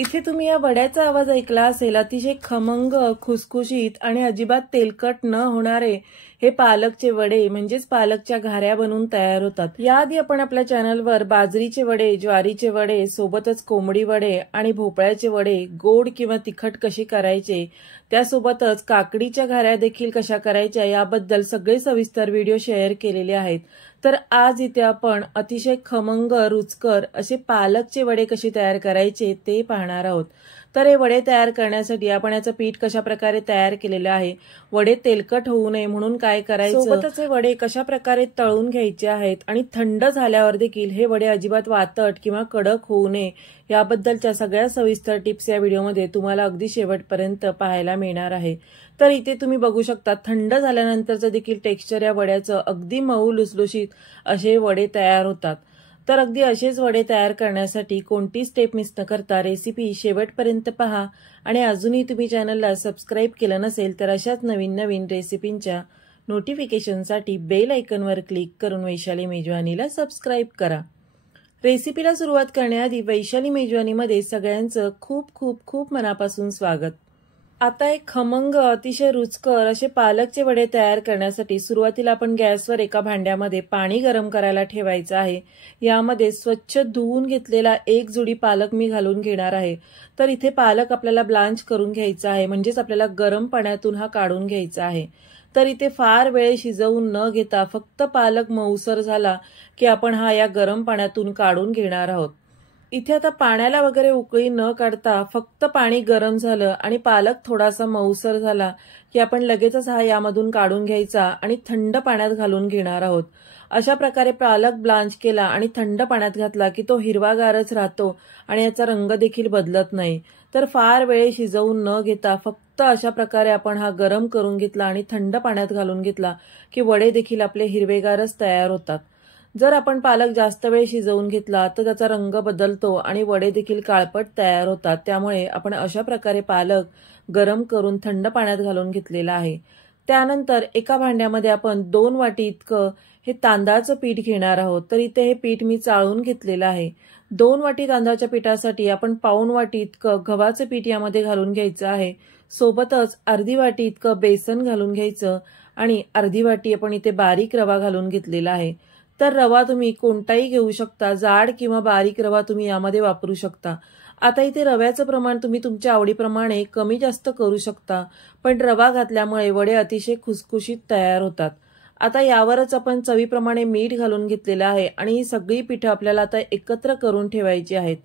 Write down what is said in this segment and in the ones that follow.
इथे तुम्ही या वड्याचा आवाज ऐकला असेल. अतिशय खमंग, खुसखुशीत आणि अजिबात तेलकट न होणारे हे पालकचे वडे म्हणजेच पालकच्या घाऱ्या बनवून तयार होतात. याआधी आपण आपल्या चॅनलवर बाजरीचे वडे, ज्वारीचे वडे, सोबतच कोंबडी वडे आणि भोपळ्याचे वडे गोड किंवा तिखट कशी करायचे, त्यासोबतच काकडीच्या घाऱ्या देखील कशा करायच्या याबद्दल सगळे सविस्तर व्हिडिओ शेअर केलेले आहेत. तर आज इथे आपण अतिशय खमंग, रुचकर असे पालकचे वडे कसे तयार करायचे ते पाहणार आहोत. तर हे वडे तयार करण्यासाठी आपण याचं पीठ कशा प्रकारे तयार केलेलं आहे, वडे तेलकट होऊ नये म्हणून काय करायचं, सोबतच हे वडे कशा प्रकारे तळून घ्यायचे आहेत आणि थंड झाल्यावर देखील हे वडे अजिबात वातट किंवा कडक होऊ नये याबद्दलच्या सगळ्या सविस्तर टिप्स या व्हिडिओमध्ये तुम्हाला अगदी शेवटपर्यंत पाहायला मिळणार आहे. तर इथे तुम्ही बघू शकता थंड झाल्यानंतरचं देखील टेक्स्चर या वड्याचं अगदी मऊ लुसलुशीत असे वडे तयार होतात. तर अगदी असेच वडे तयार करण्यासाठी कोणती स्टेप मिस न करता रेसिपी शेवटपर्यंत पहा आणि अजूनही तुम्ही चॅनलला सबस्क्राईब केलं नसेल तर अशाच नवीन नवीन रेसिपींच्या नोटिफिकेशनसाठी बेल आयकॉनवर क्लिक करून वैशाली मेजवानीला सबस्क्राईब करा. रेसिपीला सुरुवात करण्याआधी वैशाली मेजवानीमध्ये सगळ्यांचं खूप खूप खूप मनापासून स्वागत. आता एक खमंग, अतिशय रुचकर असे पालकचे वडे तयार करण्यासाठी सुरुवातीला आपण गॅसवर एका भांड्यामध्ये पाणी गरम करायला ठेवायचं आहे. यामध्ये स्वच्छ धुवून घेतलेला एक जुडी पालक मी घालून घेणार आहे. तर इथे पालक आपल्याला ब्लांच करून घ्यायचा आहे, म्हणजेच आपल्याला गरम पाण्यातून हा काढून घ्यायचा आहे. तर इथे फार वेळ शिजवून न घेता फक्त पालक मऊसर झाला की आपण हा या गरम पाण्यातून काढून घेणार आहोत. इथे आता पाण्याला वगैरे उकळी न काढता फक्त पाणी गरम झालं आणि पालक थोडासा मऊसर झाला की आपण लगेचच हा यामधून काढून घ्यायचा आणि थंड पाण्यात घालून घेणार आहोत. अशा प्रकारे पालक ब्लांच केला आणि थंड पाण्यात घातला की तो हिरवागारच राहतो आणि याचा रंग देखील बदलत नाही. तर फार वेळ शिजवून न घेता फक्त अशा प्रकारे आपण हा गरम करून घेतला आणि थंड पाण्यात घालून घेतला की वडे देखील आपले हिरवेगारच तयार होतात. जर आपण पालक जास्त वेळ शिजवून घेतला तर त्याचा रंग बदलतो आणि वडे देखील काळपट तयार होतात. त्यामुळे आपण अशा प्रकारे पालक गरम करून थंड पाण्यात घालून घेतलेला आहे. त्यानंतर एका भांड्यामध्ये आपण 2 वाटी इतकं हे तांदळाचं पीठ घेणार आहोत. तर इथे हे पीठ मी चाळून घेतलेलं आहे. 2 वाटी तांदळाच्या पिठासाठी आपण पाऊण वाटी इतकं गव्हाचं पीठ यामध्ये घालून घ्यायचं आहे. सोबतच अर्धी वाटी इतकं बेसन घालून घ्यायचं आणि अर्धी वाटी आपण इथे बारीक रवा घालून घेतलेला आहे. तर रवा तुम्ही कोणताही घेऊ शकता, जाड किंवा बारीक रवा तुम्ही यामध्ये वापरू शकता. आता इथे रव्याचं प्रमाण तुम्ही तुमच्या आवडीप्रमाणे कमी जास्त करू शकता, पण रवा घातल्यामुळे वडे अतिशय खुसखुशीत तयार होतात. आता यावरच आपण चवीप्रमाणे मीठ घालून घेतलेलं आहे आणि ही सगळी पिठं आपल्याला आता एकत्र करून ठेवायची आहेत.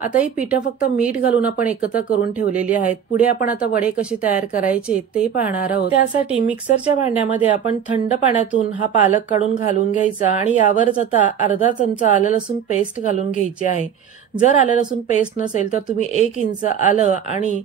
आता ही पिठं फक्त मीठ घालून आपण एकत्र करून ठेवलेली आहेत. पुढे आपण आता वडे कसे तयार करायचे ते पाहणार आहोत. त्यासाठी मिक्सरच्या भांड्यामध्ये आपण थंड पाण्यातून हा पालक काढून घालून घ्यायचा आणि यावरच आता अर्धा चमचा आलं लसूण पेस्ट घालून घ्यायची आहे. जर आलं लसूण पेस्ट नसेल तर तुम्ही 1 इंच आलं आणि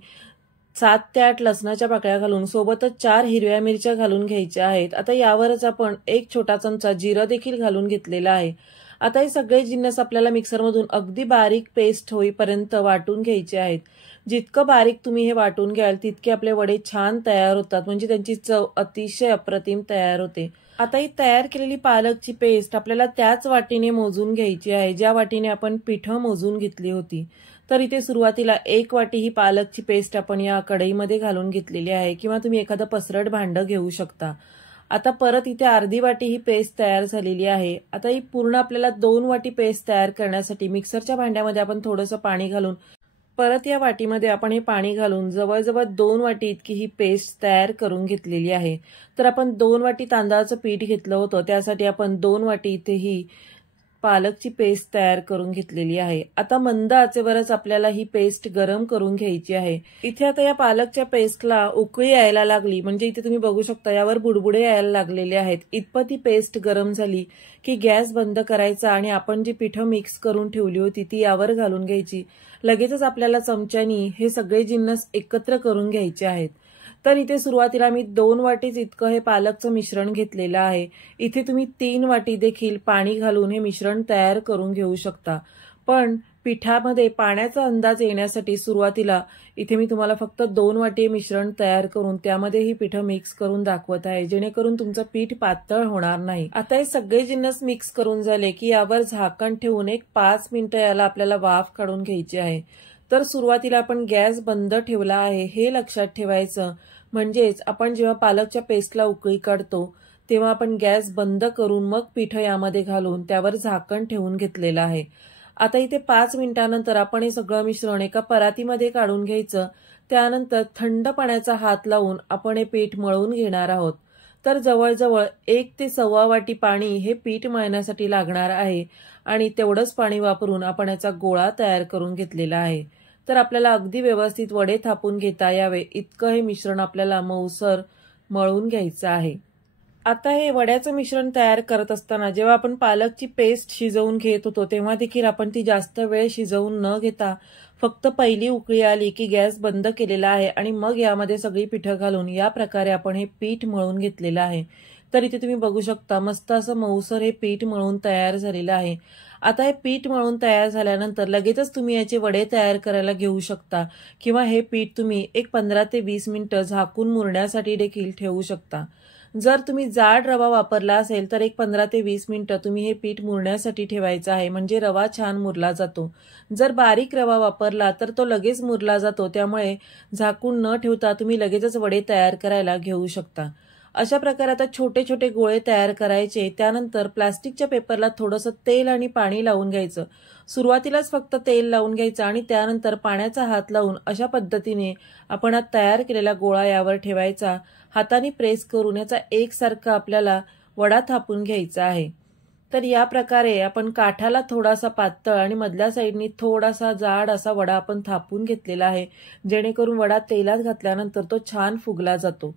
7 ते 8 लसणाच्या पाकळ्या घालून सोबतच 4 हिरव्या मिरच्या घालून घ्यायच्या आहेत. आता यावरच आपण 1 छोटा चमचा जिरं देखील घालून घेतलेला आहे. आता हे सगळे जिन्नस आपल्याला मिक्सरमधून अगदी बारीक पेस्ट होईपर्यंत वाटून घ्यायचे आहेत. जितकं बारीक तुम्ही हे वाटून घ्याल तितके आपले वडे छान तयार होतात, म्हणजे त्यांची चव अतिशय अप्रतिम तयार होते. आता ही तयार केलेली पालकची पेस्ट आपल्याला त्याच वाटीने मोजून घ्यायची आहे ज्या वाटीने आपण पिठं मोजून घेतली होती. तर इथे सुरुवातीला 1 वाटी ही पालकची पेस्ट आपण या कढईमध्ये घालून घेतलेली आहे किंवा तुम्ही एखादं पसरट भांडं घेऊ शकता. आता परत इथे अर्धी वाटी ही पेस्ट तयार झालेली आहे. आता ही पूर्ण आपल्याला 2 वाटी पेस्ट तयार करण्यासाठी मिक्सरच्या भांड्यामध्ये आपण थोडंसं पाणी घालून परत या वाटीमध्ये आपण हे पाणी घालून जवळजवळ 2 वाटी इतकी ही पेस्ट तयार करून घेतलेली आहे. तर आपण 2 वाटी तांदळाचं पीठ घेतलं होतं, त्यासाठी आपण 2 वाटी इथे ही पालकची पेस्ट तयार करून घेतलेली आहे. आता मंद आचेवरच आपल्याला ही पेस्ट गरम करून घ्यायची आहे. इथे आता या पालकच्या पेस्टला उकळी यायला लागली, म्हणजे इथे तुम्ही बघू शकता यावर बुडबुडे यायला लागलेले आहेत. इतपत ही पेस्ट गरम झाली की गॅस बंद करायचा आणि आपण जी पिठं मिक्स करून ठेवली होती ती यावर घालून घ्यायची. लगेचच आपल्याला चमच्यानी हे सगळे जिन्नस एकत्र करून घ्यायचे आहेत. तर इथे सुरुवातीला मी 2 वाटीच इतकं हे पालकचं मिश्रण घेतलेलं आहे. इथे तुम्ही 3 वाटी देखील पाणी घालून हे मिश्रण तयार करून घेऊ शकता. पण पिठामध्ये पाण्याचा अंदाज येण्यासाठी सुरुवातीला इथे मी तुम्हाला फक्त 2 वाटी मिश्रण तयार करून त्यामध्ये ही पिठं मिक्स करून दाखवत आहे, जेणेकरून तुमचं पीठ पातळ होणार नाही. आता हे सगळे जिन्नस मिक्स करून झाले की यावर झाकण ठेवून एक 5 मिनिटं याला आपल्याला वाफ काढून घ्यायची आहे. तर सुरुवातीला आपण गॅस बंद ठेवला आहे हे लक्षात ठेवायचं. म्हणजेच आपण जेव्हा पालकच्या पेस्टला उकळी काढतो तेव्हा आपण गॅस बंद करून मग पीठ यामध्ये घालून त्यावर झाकण ठेवून घेतलेलं आहे. आता इथे 5 मिनिटांनंतर आपण हे सगळं मिश्रण एका परातीमध्ये काढून घ्यायचं. त्यानंतर थंड पाण्याचा हात लावून आपण हे पीठ मळून घेणार आहोत. तर जवळजवळ 1 ते 1.25 वाटी पाणी हे पीठ मळण्यासाठी लागणार आहे आणि तेवढंच पाणी वापरून आपण याचा गोळा तयार करून घेतलेला आहे. तर आपल्याला अगदी व्यवस्थित वडे थापून घेता यावे इतकं हे मिश्रण आपल्याला मऊसर मळून घ्यायचं आहे. आता हे वड्याचं मिश्रण तयार करत असताना जेव्हा आपण पालकची पेस्ट शिजवून घेत होतो तेव्हा देखील आपण ती जास्त वेळ शिजवून न घेता फक्त पहिली उकळी आली की गॅस बंद केलेला आहे आणि मग यामध्ये सगळी पिठं घालून या प्रकारे आपण हे पीठ मळून घेतलेलं आहे. तर इथे तुम्ही बघू शकता मस्त असं मऊसर हे पीठ मळून तयार झालेलं आहे. आता हे पीठ मळून तयार झाल्यानंतर लगेचच तुम्ही याचे वडे तयार करायला घेऊ शकता किंवा हे पीठ तुम्ही एक 15 ते 20 मिनिटं झाकून मुरण्यासाठी देखील ठेवू शकता. जर तुम्ही जाड रवा वापरला असेल तर एक 15 ते 20 मिनिटं तुम्ही हे पीठ मुरण्यासाठी ठेवायचं आहे म्हणजे रवा छान मुरला जातो. जर बारीक रवा वापरला तर तो लगेच मुरला जातो, त्यामुळे झाकून न ठेवता तुम्ही लगेचच वडे तयार करायला घेऊ शकता. अशा प्रकारे आता छोटे छोटे गोळे तयार करायचे. त्यानंतर प्लास्टिकच्या पेपरला थोडंसं तेल आणि पाणी लावून घ्यायचं. सुरुवातीलाच फक्त तेल लावून घ्यायचं आणि त्यानंतर पाण्याचा हात लावून अशा पद्धतीने आपण हा तयार केलेला गोळा यावर ठेवायचा. हाताने प्रेस करून याचा एकसारखा आपल्याला वडा थापून घ्यायचा आहे. तर या प्रकारे आपण काठाला थोडासा पातळ आणि मधल्या साईडनी थोडासा जाड असा वडा आपण थापून घेतलेला आहे, जेणेकरून वडा तेलात घातल्यानंतर तो छान फुगला जातो.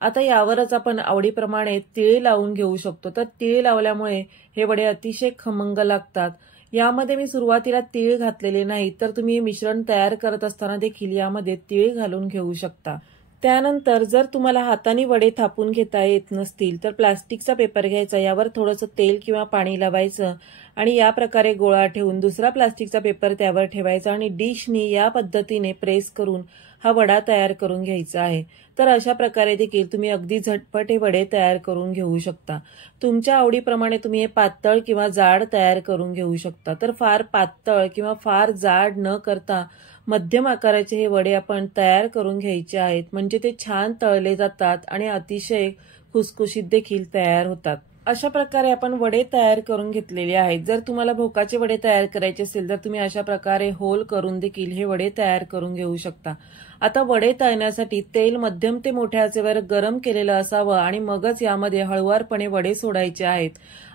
आता यावरच आपण आवडीप्रमाणे तीळ लावून घेऊ शकतो. तर तीळ लावल्यामुळे हे वडे अतिशय खमंग लागतात. यामध्ये मी सुरुवातीला तीळ घातलेले नाही, तर तुम्ही हे मिश्रण तयार करत असताना देखील यामध्ये तीळ घालून घेऊ शकता. त्यानंतर जर तुम्हाला हाताने वडे थापून घेता येत नसतील तर प्लास्टिकचा पेपर घ्यायचा, यावर थोडंसं तेल किंवा पाणी लावायचं आणि या प्रकारे गोळा ठेवून दुसरा प्लास्टिकचा पेपर त्यावर ठेवायचा आणि डिशनी या पद्धतीने प्रेस करून हा वडा तयार करून घ्यायचा आहे. तर अशा प्रकारे देखील तुम्ही अगदी झटपट हे वडे तयार करून घेऊ शकता. तुमच्या आवडीप्रमाणे तुम्ही हे पातळ किंवा जाड तयार करून घेऊ शकता. तर फार पातळ किंवा फार जाड न करता मध्यम आकाराचे हे वडे आपण तयार करून घ्यायचे आहेत, म्हणजे ते छान तळले जातात आणि अतिशय खुसखुशीत देखील तयार होतात. अशा प्रकारे आपण वडे तयार करून घेतलेले आहेत. जर तुम्हाला भोकाचे वडे तयार करायचे असेल तर तुम्ही अशा प्रकारे होल करून देखील हे वडे तयार करून घेऊ शकता. आता वडे तळण्यासाठी तेल मध्यम ते मोठ्या आचेवर गरम केलेलं असावं आणि मगच यामध्ये हळुवारपणे वडे सोडायचे आहेत.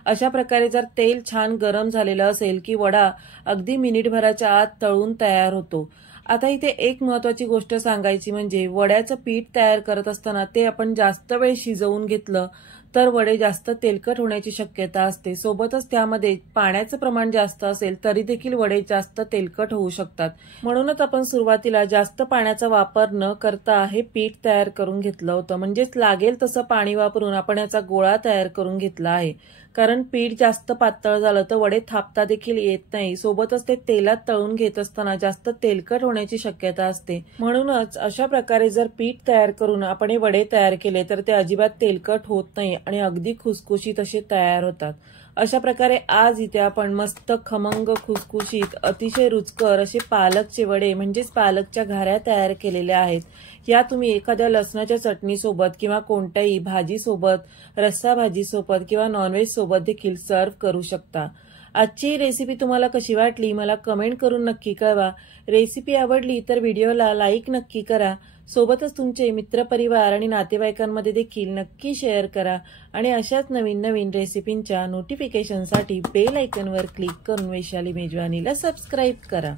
अशा प्रकारे जर तेल छान गरम झालेलं असेल की वडा अगदी मिनिटभराच्या आत तळून तयार होतो. आता इथे एक महत्वाची गोष्ट सांगायची म्हणजे वड्याचं पीठ तयार करत असताना ते आपण जास्त वेळ शिजवून घेतलं तर वडे जास्त तेलकट होण्याची शक्यता असते. सोबतच त्यामध्ये पाण्याचं प्रमाण जास्त असेल तरी देखील वडे जास्त तेलकट होऊ शकतात. म्हणूनच आपण सुरुवातीला जास्त पाण्याचा वापर न करता हे पीठ तयार करून घेतलं होतं. म्हणजेच लागेल तसं पाणी वापरून आपण याचा गोळा तयार करून घेतला आहे. कारण पीठ जास्त पातळ झालं तर वडे थापता देखील येत नाही. सोबतच ते तेलात तळून घेत असताना जास्त तेलकट होण्याची शक्यता असते. म्हणूनच अशा प्रकारे जर पीठ तयार करून आपण हे वडे तयार केले तर ते अजिबात तेलकट होत नाही आणि अगदी खुसखुशीत असे तयार होतात. अशा प्रकारे आज इथे आपण मस्त खमंग खुसखुशीत अतिशय रुचकर असे पालकचे वडे म्हणजेच पालकच्या घाऱ्या तयार केलेल्या आहेत. या तुम्ही एखाद्या लसणाच्या चटणी सोबत किंवा कोणत्याही भाजी सोबत, रस्सा भाजी सोबत किंवा नॉनव्हेज सोबत देखील सर्व करू शकता. आजची रेसिपी तुम्हाला कशी वाटली मला कमेंट करून नक्की कळवा. रेसिपी आवडली तर व्हिडिओला लाईक नक्की करा. सोबतच तुमचे मित्रपरिवार आणि नातेवाईकांमध्ये देखील नक्की शेअर करा आणि अशाच नवीन नवीन रेसिपींच्या नोटिफिकेशनसाठी बेल आयकॉनवर क्लिक करून वैशाली मेजवानीला सबस्क्राईब करा.